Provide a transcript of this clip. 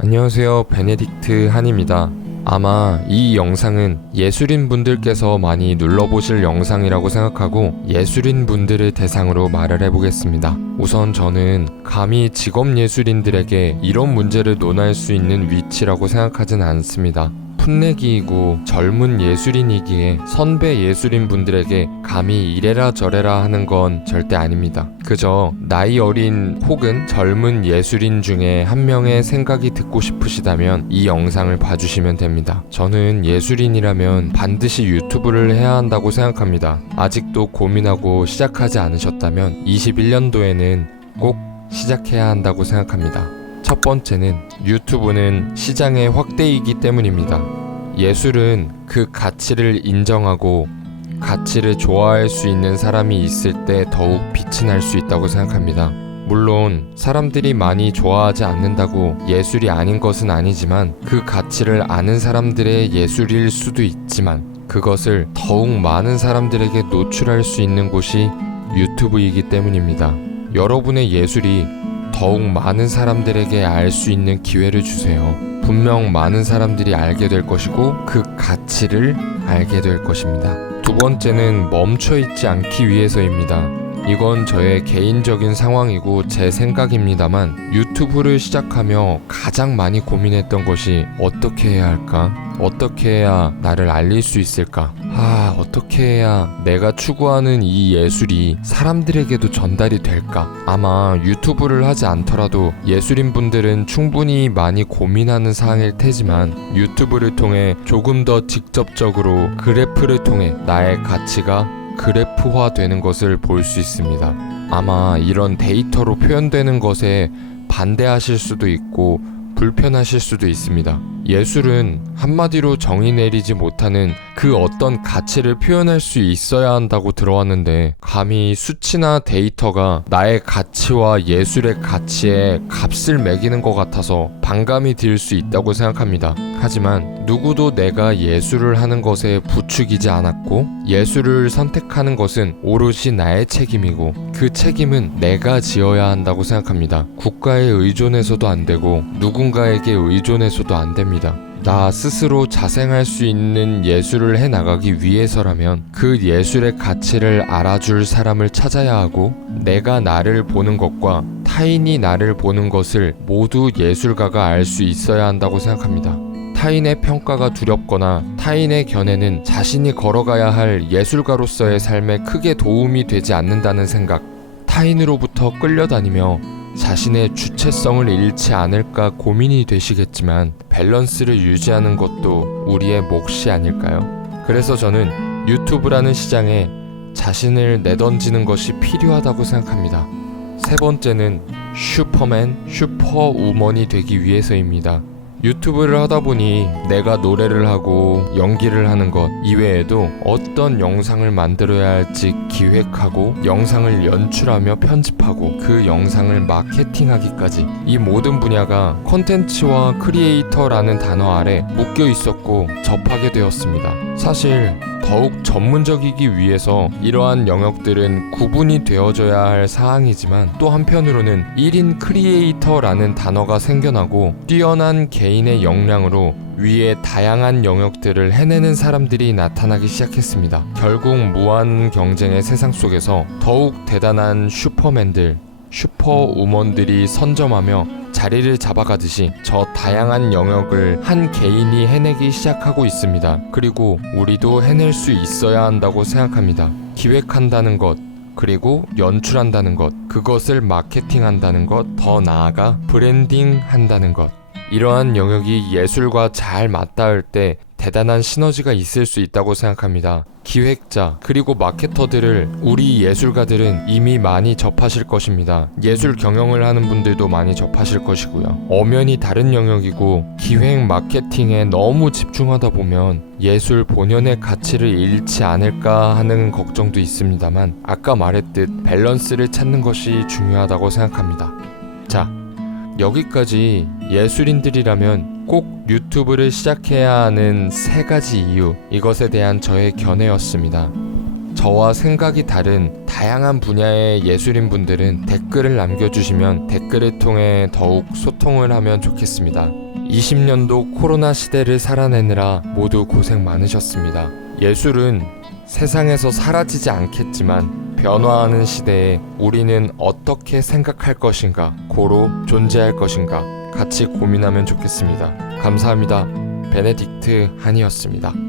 안녕하세요. 베네딕트 한입니다. 아마 이 영상은 예술인 분들께서 많이 눌러보실 영상이라고 생각하고 예술인 분들을 대상으로 말을 해보겠습니다. 우선 저는 감히 직업 예술인들에게 이런 문제를 논할 수 있는 위치라고 생각하진 않습니다. 풋내기이고 젊은 예술인이기에 선배 예술인 분들에게 감히 이래라 저래라 하는 건 절대 아닙니다. 그저 나이 어린 혹은 젊은 예술인 중에 한 명의 생각이 듣고 싶으시다면 이 영상을 봐주시면 됩니다. 저는 예술인이라면 반드시 유튜브를 해야 한다고 생각합니다. 아직도 고민하고 시작하지 않으셨다면 21년도에는 꼭 시작해야 한다고 생각합니다. 첫 번째는 유튜브는 시장의 확대이기 때문입니다. 예술은 그 가치를 인정하고 가치를 좋아할 수 있는 사람이 있을 때 더욱 빛이 날 수 있다고 생각합니다. 물론 사람들이 많이 좋아하지 않는다고 예술이 아닌 것은 아니지만 그 가치를 아는 사람들의 예술일 수도 있지만 그것을 더욱 많은 사람들에게 노출할 수 있는 곳이 유튜브이기 때문입니다. 여러분의 예술이 더욱 많은 사람들에게 알 수 있는 기회를 주세요. 분명 많은 사람들이 알게 될 것이고 그 가치를 알게 될 것입니다. 두 번째는 멈춰있지 않기 위해서입니다. 이건 저의 개인적인 상황이고 제 생각입니다만 유튜브를 시작하며 가장 많이 고민했던 것이 어떻게 해야 할까? 어떻게 해야 나를 알릴 수 있을까? 어떻게 해야 내가 추구하는 이 예술이 사람들에게도 전달이 될까? 아마 유튜브를 하지 않더라도 예술인 분들은 충분히 많이 고민하는 사항일 테지만 유튜브를 통해 조금 더 직접적으로 그래프를 통해 나의 가치가 그래프화 되는 것을 볼 수 있습니다. 아마 이런 데이터로 표현되는 것에 반대하실 수도 있고 불편하실 수도 있습니다. 예술은 한마디로 정의 내리지 못하는 그 어떤 가치를 표현할 수 있어야 한다고 들어왔는데 감히 수치나 데이터가 나의 가치와 예술의 가치에 값을 매기는 것 같아서 반감이 들 수 있다고 생각합니다. 하지만 누구도 내가 예술을 하는 것에 부추기지 않았고 예술을 선택하는 것은 오롯이 나의 책임이고 그 책임은 내가 지어야 한다고 생각합니다. 국가에 의존해서도 안 되고 누군가에게 의존해서도 안 됩니다. 나 스스로 자생할 수 있는 예술을 해나가기 위해서라면 그 예술의 가치를 알아줄 사람을 찾아야 하고 내가 나를 보는 것과 타인이 나를 보는 것을 모두 예술가가 알 수 있어야 한다고 생각합니다. 타인의 평가가 두렵거나 타인의 견해는 자신이 걸어가야 할 예술가로서의 삶에 크게 도움이 되지 않는다는 생각, 타인으로부터 끌려다니며 자신의 주체성을 잃지 않을까 고민이 되시겠지만 밸런스를 유지하는 것도 우리의 몫이 아닐까요? 그래서 저는 유튜브라는 시장에 자신을 내던지는 것이 필요하다고 생각합니다. 세 번째는 슈퍼맨, 슈퍼우먼이 되기 위해서입니다. 유튜브를 하다 보니 내가 노래를 하고 연기를 하는 것 이외에도 어떤 영상을 만들어야 할지 기획하고 영상을 연출하며 편집하고 그 영상을 마케팅하기까지 이 모든 분야가 콘텐츠와 크리에이터라는 단어 아래 묶여 있었고 접하게 되었습니다. 사실 더욱 전문적이기 위해서 이러한 영역들은 구분이 되어져야 할 사항이지만 또 한편으로는 1인 크리에이터라는 단어가 생겨나고 뛰어난 개인의 역량으로 위에 다양한 영역들을 해내는 사람들이 나타나기 시작했습니다. 결국 무한 경쟁의 세상 속에서 더욱 대단한 슈퍼맨들, 슈퍼우먼들이 선점하며 자리를 잡아가듯이 저 다양한 영역을 한 개인이 해내기 시작하고 있습니다. 그리고 우리도 해낼 수 있어야 한다고 생각합니다. 기획한다는 것, 그리고 연출한다는 것, 그것을 마케팅한다는 것, 더 나아가 브랜딩한다는 것. 이러한 영역이 예술과 잘 맞닿을 때 대단한 시너지가 있을 수 있다고 생각합니다. 기획자 그리고 마케터들을 우리 예술가들은 이미 많이 접하실 것입니다. 예술 경영을 하는 분들도 많이 접하실 것이고요. 엄연히 다른 영역이고 기획 마케팅에 너무 집중하다 보면 예술 본연의 가치를 잃지 않을까 하는 걱정도 있습니다만 아까 말했듯 밸런스를 찾는 것이 중요하다고 생각합니다. 자, 여기까지 예술인들이라면 꼭 유튜브를 시작해야 하는 3가지 이유, 이것에 대한 저의 견해였습니다. 저와 생각이 다른 다양한 분야의 예술인 분들은 댓글을 남겨주시면 댓글을 통해 더욱 소통을 하면 좋겠습니다. 20년도 코로나 시대를 살아내느라 모두 고생 많으셨습니다. 예술은 세상에서 사라지지 않겠지만 변화하는 시대에 우리는 어떻게 생각할 것인가, 고로 존재할 것인가 같이 고민하면 좋겠습니다. 감사합니다. 베네딕트 한이었습니다.